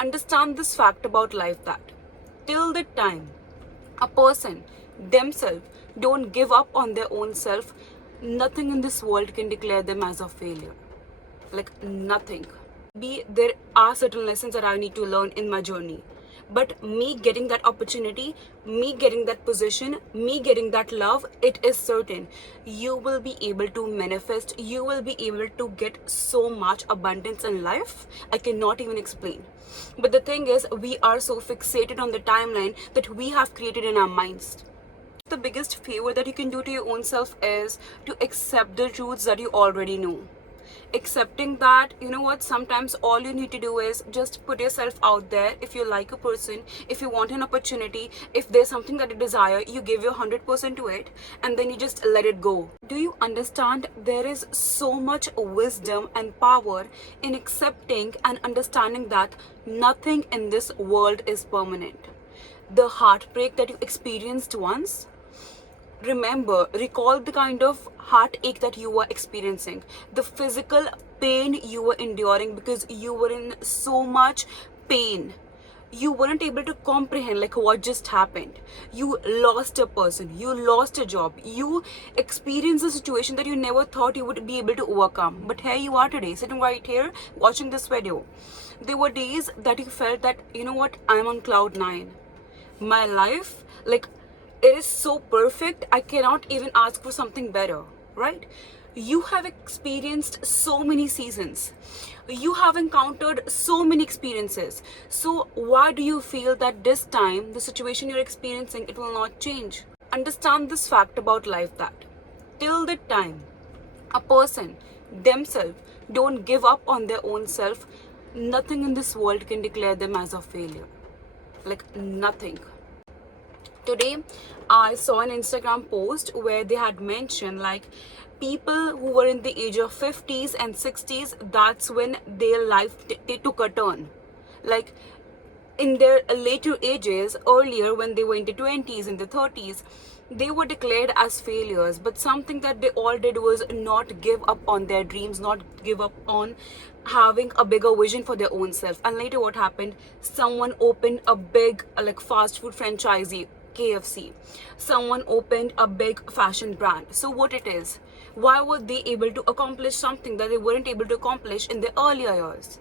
understand this fact about life, that till the time a person themselves don't give up on their own self, nothing in this world can declare them as a failure. Like nothing. There are certain lessons that I need to learn in my journey, but me getting that opportunity, me getting that position, me getting that love, it is certain you will be able to manifest, you will be able to get so much abundance in life I cannot even explain. But the thing is, we are so fixated on the timeline that we have created in our minds. The biggest favor that you can do to your own self is to accept the truths that you already know. Accepting that, you know what, sometimes all you need to do is just put yourself out there. If you like a person, if you want an opportunity, if there's something that you desire, you give your 100% to it, and then you just let it go. Do you understand? There is so much wisdom and power in accepting and understanding that nothing in this world is permanent. The heartbreak that you experienced once, recall the kind of heartache that you were experiencing, the physical pain you were enduring because you were in so much pain. You weren't able to comprehend like what just happened. You lost a person, you lost a job, you experienced a situation that you never thought you would be able to overcome. But here you are today, sitting right here watching this video. There were days that you felt that, you know what, I'm on cloud 9. My life, like, it is so perfect, I cannot even ask for something better, right? You have experienced so many seasons, you have encountered so many experiences, so why do you feel that this time the situation you're experiencing, it will not change? Understand this fact about life, that till the time a person themselves don't give up on their own self, nothing in this world can declare them as a failure. Like nothing. Today, I saw an Instagram post where they had mentioned like people who were in the age of 50s and 60s, that's when their life they took a turn. Like in their later ages, earlier when they were in the 20s, in the 30s, they were declared as failures. But something that they all did was not give up on their dreams, not give up on having a bigger vision for their own self. And later what happened? Someone opened a big like fast food franchisee, KFC. Someone opened a big fashion brand. So what it is? Why were they able to accomplish something that they weren't able to accomplish in the earlier years?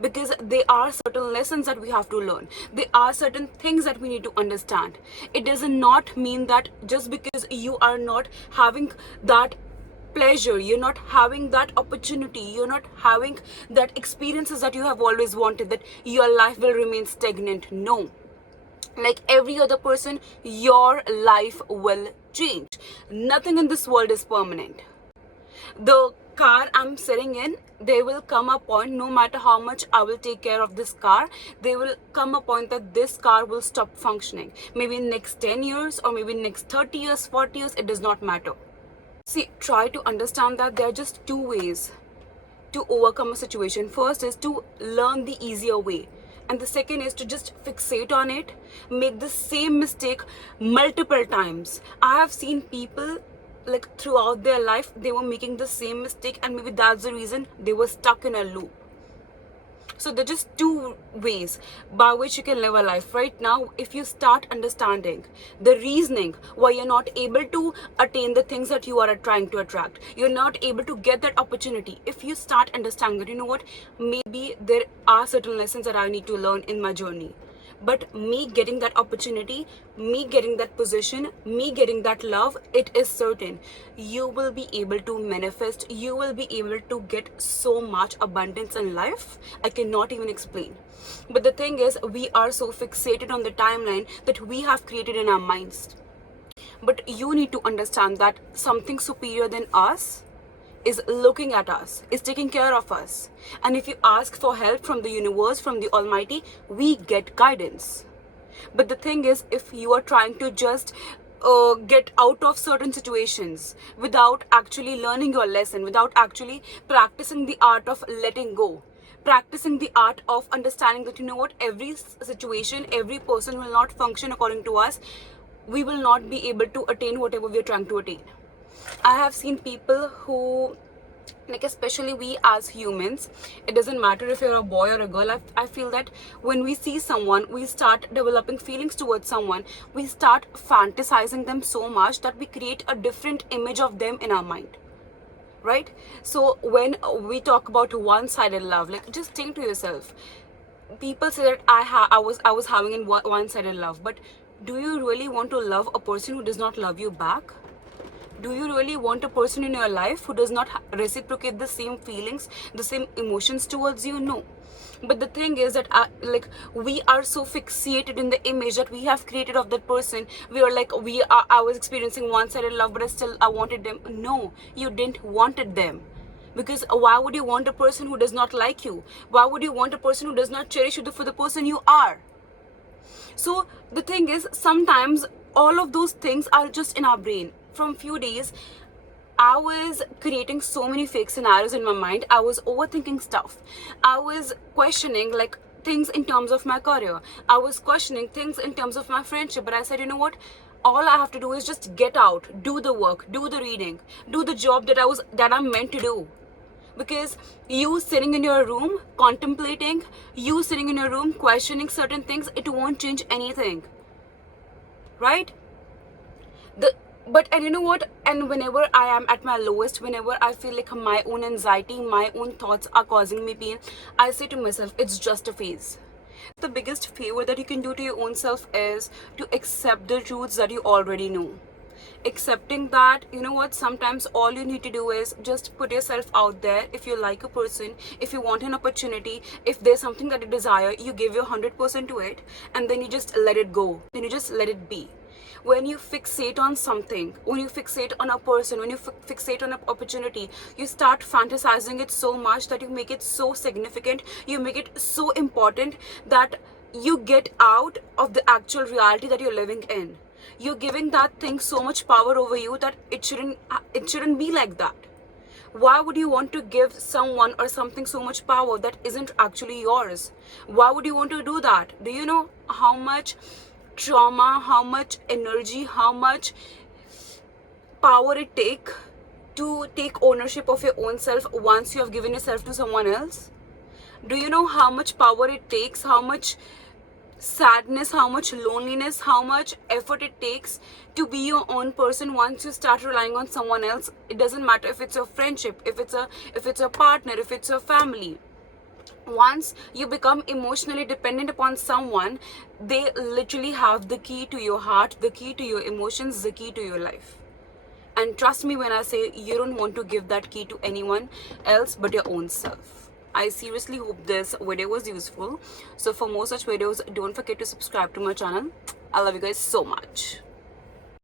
Because there are certain lessons that we have to learn. There are certain things that we need to understand. It does not mean that just because you are not having that pleasure, you're not having that opportunity, you're not having that experiences that you have always wanted, that your life will remain stagnant. No. Like every other person, your life will change. Nothing in this world is permanent. The car I'm sitting in, there will come a point, no matter how much I will take care of this car, there will come a point that this car will stop functioning. Maybe in next 10 years or maybe next 30 years, 40 years, it does not matter. See, try to understand that there are just two ways to overcome a situation. First is to learn the easier way, and the second is to just fixate on it, make the same mistake multiple times. I have seen people like throughout their life, they were making the same mistake, and maybe that's the reason they were stuck in a loop. So there are just two ways by which you can live a life. Right now, if you start understanding the reasoning why you're not able to attain the things that you are trying to attract, you're not able to get that opportunity. If you start understanding that, you know what, maybe there are certain lessons that I need to learn in my journey. But me getting that opportunity, me getting that position, me getting that love, it is certain you will be able to manifest, you will be able to get so much abundance in life I cannot even explain. But the thing is, we are so fixated on the timeline that we have created in our minds. But you need to understand that something superior than us is looking at us, is taking care of us. And if you ask for help from the universe, from the Almighty, we get guidance. But the thing is, if you are trying to just get out of certain situations without actually learning your lesson, without actually practicing the art of letting go, practicing the art of understanding that, you know what, every situation, every person will not function according to us, we will not be able to attain whatever we are trying to attain. I have seen people who like especially we as humans, it doesn't matter if you're a boy or a girl. I feel that when we see someone, we start developing feelings towards someone, we start fantasizing them so much that we create a different image of them in our mind, right? So when we talk about one-sided love, like just think to yourself, people say that I was having in one-sided love, but do you really want to love a person who does not love you back? Do you really want a person in your life who does not reciprocate the same feelings, the same emotions towards you? No. But the thing is that like we are so fixated in the image that we have created of that person. We are like, I was experiencing one-sided love, but I wanted them. No, you didn't wanted them. Because why would you want a person who does not like you? Why would you want a person who does not cherish you for the person you are? So the thing is, sometimes all of those things are just in our brain. From few days, I was creating so many fake scenarios in my mind. I was overthinking stuff. I was questioning like things in terms of my career. I was questioning things in terms of my friendship. But I said, you know what? All I have to do is just get out, do the work, do the reading, do the job that I'm meant to do. Because you sitting in your room contemplating, you sitting in your room questioning certain things, it won't change anything, right? And you know what, and whenever I am at my lowest, whenever I feel like my own anxiety, my own thoughts are causing me pain, I say to myself, it's just a phase. The biggest favor that you can do to your own self is to accept the truths that you already know. Accepting that, you know what, sometimes all you need to do is just put yourself out there. If you like a person, if you want an opportunity, if there's something that you desire, you give your 100% to it, and then you just let it go, then you just let it be. When you fixate on something, when you fixate on a person, when you fixate on an opportunity, you start fantasizing it so much that you make it so significant, you make it so important that you get out of the actual reality that you're living in. You're giving that thing so much power over you that it shouldn't be like that. Why would you want to give someone or something so much power that isn't actually yours? Why would you want to do that? Do you know how much trauma, how much energy, how much power it takes to take ownership of your own self once you have given yourself to someone else? Do you know how much power it takes, how much sadness, how much loneliness, how much effort it takes to be your own person once you start relying on someone else? It doesn't matter if it's a friendship, if it's a partner, if it's a family. Once you become emotionally dependent upon someone, they literally have the key to your heart, the key to your emotions, the key to your life. And trust me when I say, you don't want to give that key to anyone else but your own self. I seriously hope this video was useful. So for more such videos, don't forget to subscribe to my channel. I love you guys so much.